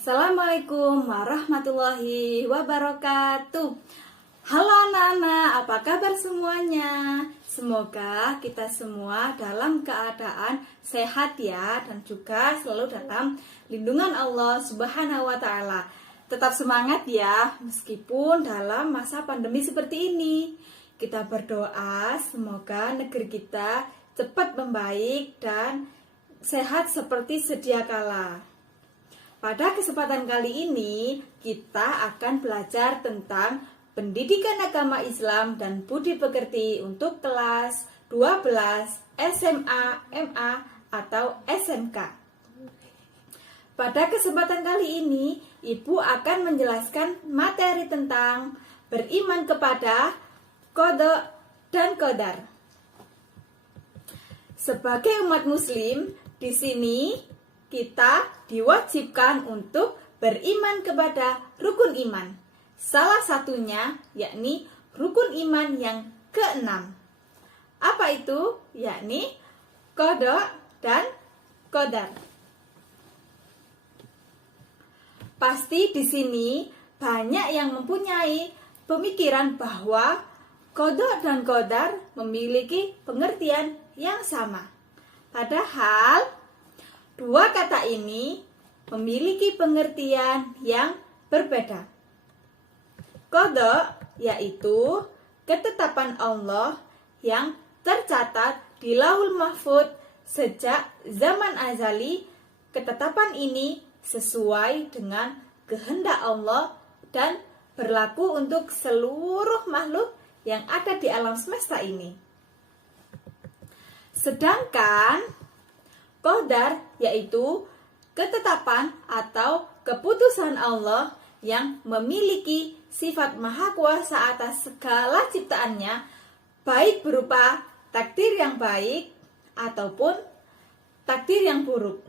Assalamualaikum warahmatullahi wabarakatuh. Halo anak-anak, apa kabar semuanya? Semoga kita semua dalam keadaan sehat ya, dan juga selalu dalam lindungan Allah Subhanahu wa Ta'ala. Tetap semangat ya, meskipun dalam masa pandemi seperti ini. Kita berdoa semoga negeri kita cepat membaik dan sehat seperti sedia kala. Pada kesempatan kali ini, kita akan belajar tentang pendidikan agama Islam dan budi pekerti untuk kelas 12 SMA, MA, atau SMK. Pada kesempatan kali ini, Ibu akan menjelaskan materi tentang beriman kepada qada dan qadar. Sebagai umat muslim, di sini kita diwajibkan untuk beriman kepada rukun iman. Salah satunya yakni rukun iman yang keenam. Apa itu? Yakni qada dan qadar. Pasti di sini banyak yang mempunyai pemikiran bahwa qada dan qadar memiliki pengertian yang sama. Padahal dua kata ini memiliki pengertian yang berbeda. Qada yaitu ketetapan Allah yang tercatat di Lauhul Mahfuz sejak zaman azali. Ketetapan ini sesuai dengan kehendak Allah dan berlaku untuk seluruh makhluk yang ada di alam semesta ini. Sedangkan qadar yaitu ketetapan atau keputusan Allah yang memiliki sifat maha kuasa atas segala ciptaannya, baik berupa takdir yang baik ataupun takdir yang buruk.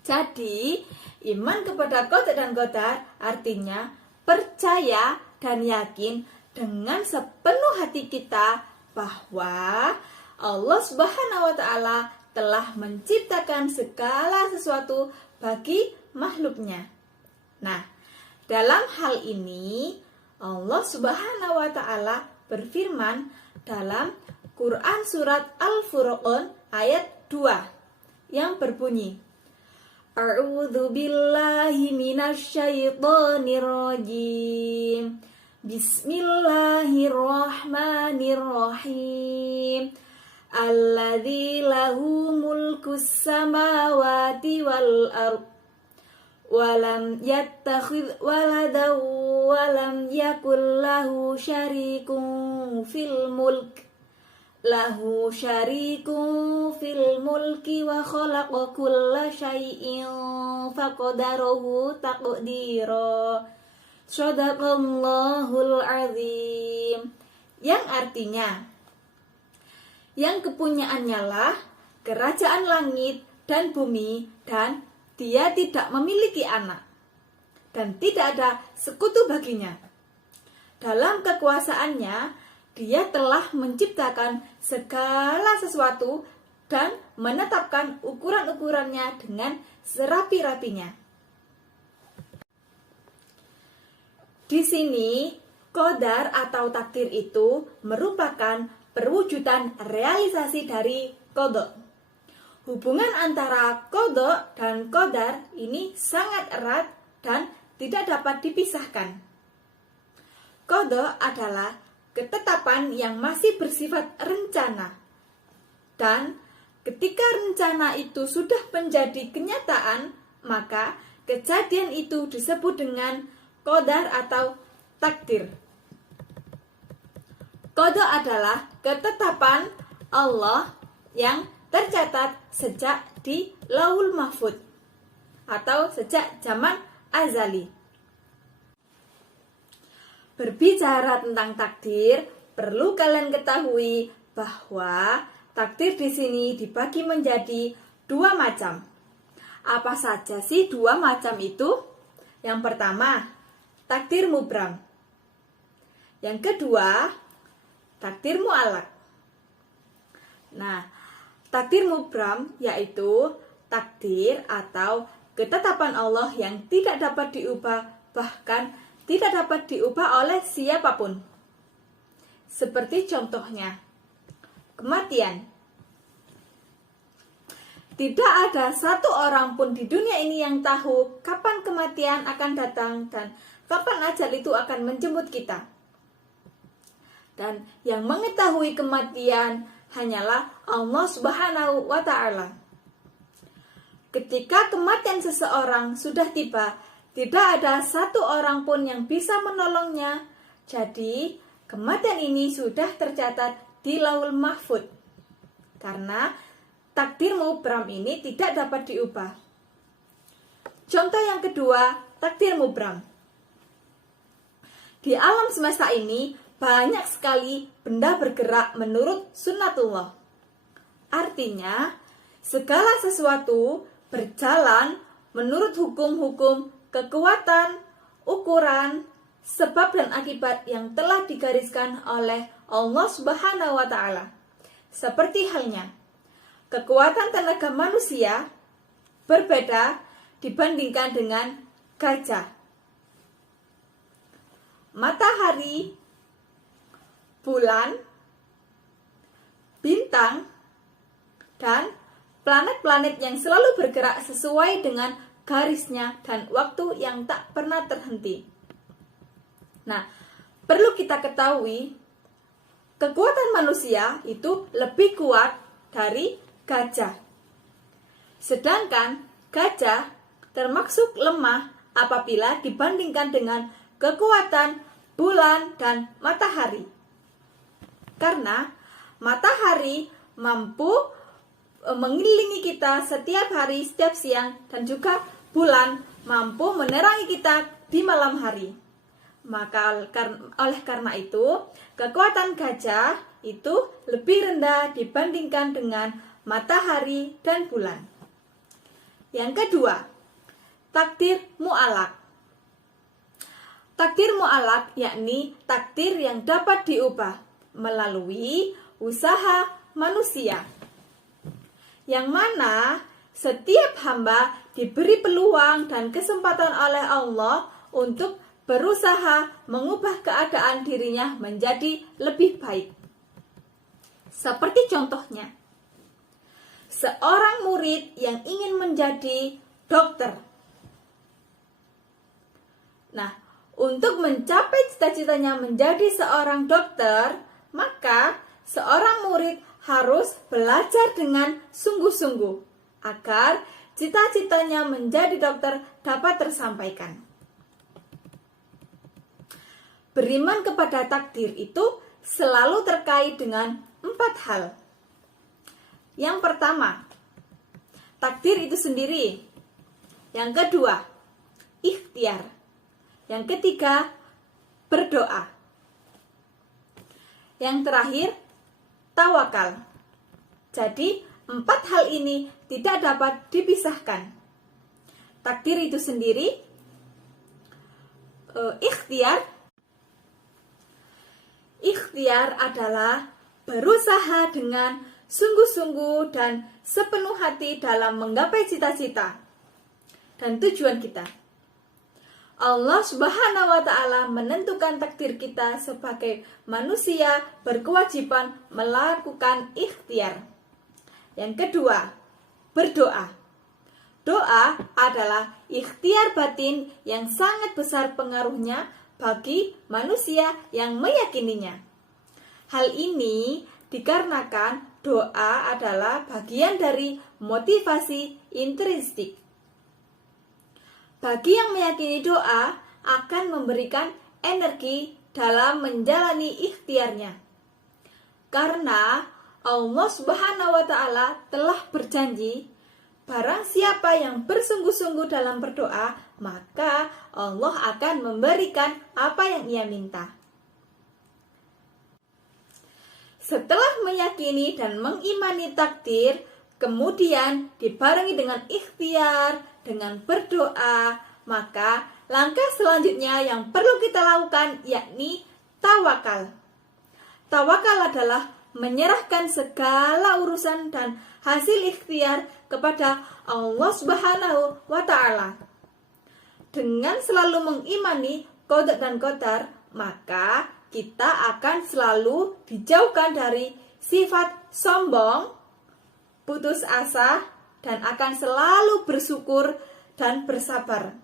Jadi, iman kepada qada dan qadar artinya percaya dan yakin dengan sepenuh hati kita bahwa Allah Subhanahu wa Ta'ala telah menciptakan segala sesuatu bagi makhluknya. Nah, dalam hal ini Allah Subhanahu wa Ta'ala berfirman dalam Quran surat Al-Furqan ayat 2 yang berbunyi, A'udzu billahi minasyaitonir rajim. Bismillahirrahmanirrahim. Alladzi lahu mulkus samawati wal ard walam yattakhidh waladan walam yakul lahu syarikun fil mulki wa khalaqa kulla syai'in faqadarahu taqdira. Shadaqallahul azim. Yang artinya, yang kepunyaannya lah kerajaan langit dan bumi, dan dia tidak memiliki anak dan tidak ada sekutu baginya. Dalam kekuasaannya, dia telah menciptakan segala sesuatu dan menetapkan ukuran-ukurannya dengan serapi-rapinya. Di sini, qadar atau takdir itu merupakan perwujudan realisasi dari qada. Hubungan antara qada dan qadar ini sangat erat dan tidak dapat dipisahkan. Qada adalah ketetapan yang masih bersifat rencana. Dan ketika rencana itu sudah menjadi kenyataan, maka kejadian itu disebut dengan qadar atau takdir. Qada adalah ketetapan Allah yang tercatat sejak di Lauhul Mahfuz atau sejak zaman azali. Berbicara tentang takdir, perlu kalian ketahui bahwa takdir di sini dibagi menjadi dua macam. Apa saja sih dua macam itu? Yang pertama, takdir mubram. Yang kedua, takdir mu'allaq. Nah, takdir mubram yaitu takdir atau ketetapan Allah yang tidak dapat diubah, bahkan tidak dapat diubah oleh siapapun. Seperti contohnya, kematian. Tidak ada satu orang pun di dunia ini yang tahu kapan kematian akan datang dan kapan ajal itu akan menjemput kita. Dan yang mengetahui kematian hanyalah Allah Subhanahu wa Ta'ala. Ketika kematian seseorang sudah tiba, tidak ada satu orang pun yang bisa menolongnya. Jadi, kematian ini sudah tercatat di Lauhul Mahfuz. Karena takdir mubram ini tidak dapat diubah. Contoh yang kedua, takdir mubram. Di alam semesta ini banyak sekali benda bergerak menurut sunnatullah. Artinya, segala sesuatu berjalan menurut hukum-hukum, kekuatan, ukuran, sebab dan akibat yang telah digariskan oleh Allah Subhanahu wa Ta'ala. Seperti halnya kekuatan tenaga manusia berbeda dibandingkan dengan gajah. Matahari, bulan, bintang, dan planet-planet yang selalu bergerak sesuai dengan garisnya dan waktu yang tak pernah terhenti. Nah, perlu kita ketahui, kekuatan manusia itu lebih kuat dari gajah. Sedangkan gajah termasuk lemah apabila dibandingkan dengan kekuatan bulan dan matahari. Karena matahari mampu mengelilingi kita setiap hari, setiap siang, dan juga bulan mampu menerangi kita di malam hari. Maka oleh karena itu, kekuatan gajah itu lebih rendah dibandingkan dengan matahari dan bulan. Yang kedua, takdir mu'alaq. Takdir mu'alaq yakni takdir yang dapat diubah melalui usaha manusia, yang mana setiap hamba diberi peluang dan kesempatan oleh Allah untuk berusaha mengubah keadaan dirinya menjadi lebih baik. Seperti contohnya, seorang murid yang ingin menjadi dokter. Nah, untuk mencapai cita-citanya menjadi seorang dokter, maka seorang murid harus belajar dengan sungguh-sungguh agar cita-citanya menjadi dokter dapat tersampaikan. Beriman kepada takdir itu selalu terkait dengan 4 hal. Yang pertama, takdir itu sendiri. Yang kedua, ikhtiar. Yang ketiga, berdoa. Yang terakhir, tawakal. Jadi, 4 hal ini tidak dapat dipisahkan. Takdir itu sendiri, ikhtiar. Ikhtiar adalah berusaha dengan sungguh-sungguh dan sepenuh hati dalam menggapai cita-cita dan tujuan kita. Allah Subhanahu wa Ta'ala menentukan takdir kita sebagai manusia berkewajiban melakukan ikhtiar. Yang kedua, berdoa. Doa adalah ikhtiar batin yang sangat besar pengaruhnya bagi manusia yang meyakininya. Hal ini dikarenakan doa adalah bagian dari motivasi intrinsik. Bagi yang meyakini doa akan memberikan energi dalam menjalani ikhtiarnya. Karena Allah Subhanahu wa Ta'ala telah berjanji, barang siapa yang bersungguh-sungguh dalam berdoa, maka Allah akan memberikan apa yang ia minta. Setelah meyakini dan mengimani takdir, kemudian dibarengi dengan ikhtiar, dengan berdoa, maka langkah selanjutnya yang perlu kita lakukan yakni tawakal. Tawakal adalah menyerahkan segala urusan dan hasil ikhtiar kepada Allah Subhanahu wa Ta'ala. Dengan selalu mengimani qada dan qadar, maka kita akan selalu dijauhkan dari sifat sombong, putus asa, dan akan selalu bersyukur dan bersabar.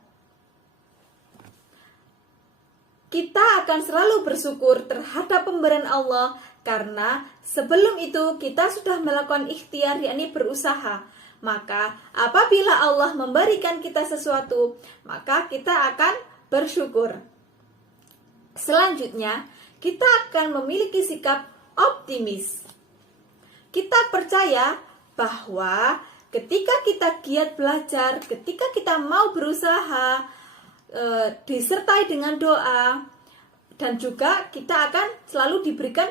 Kita akan selalu bersyukur terhadap pemberian Allah karena sebelum itu kita sudah melakukan ikhtiar, yakni berusaha. Maka apabila Allah memberikan kita sesuatu, maka kita akan bersyukur. Selanjutnya, kita akan memiliki sikap optimis. Kita percaya bahwa ketika kita giat belajar, ketika kita mau berusaha, disertai dengan doa, dan juga kita akan selalu diberikan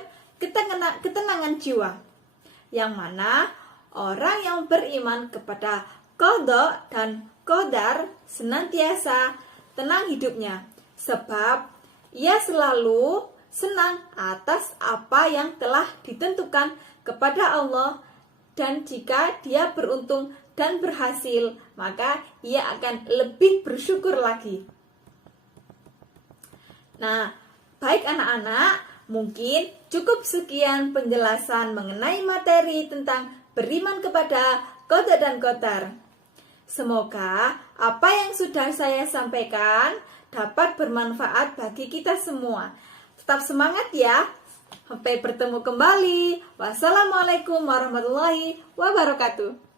ketenangan jiwa, yang mana orang yang beriman kepada qada dan qadar senantiasa tenang hidupnya, sebab ia selalu senang atas apa yang telah ditentukan kepada Allah, dan jika dia beruntung dan berhasil, maka ia akan lebih bersyukur lagi. Nah, baik anak-anak, mungkin cukup sekian penjelasan mengenai materi tentang beriman kepada qada dan qadar. Semoga apa yang sudah saya sampaikan dapat bermanfaat bagi kita semua. Tetap semangat ya. Sampai bertemu kembali. Wassalamualaikum warahmatullahi wabarakatuh.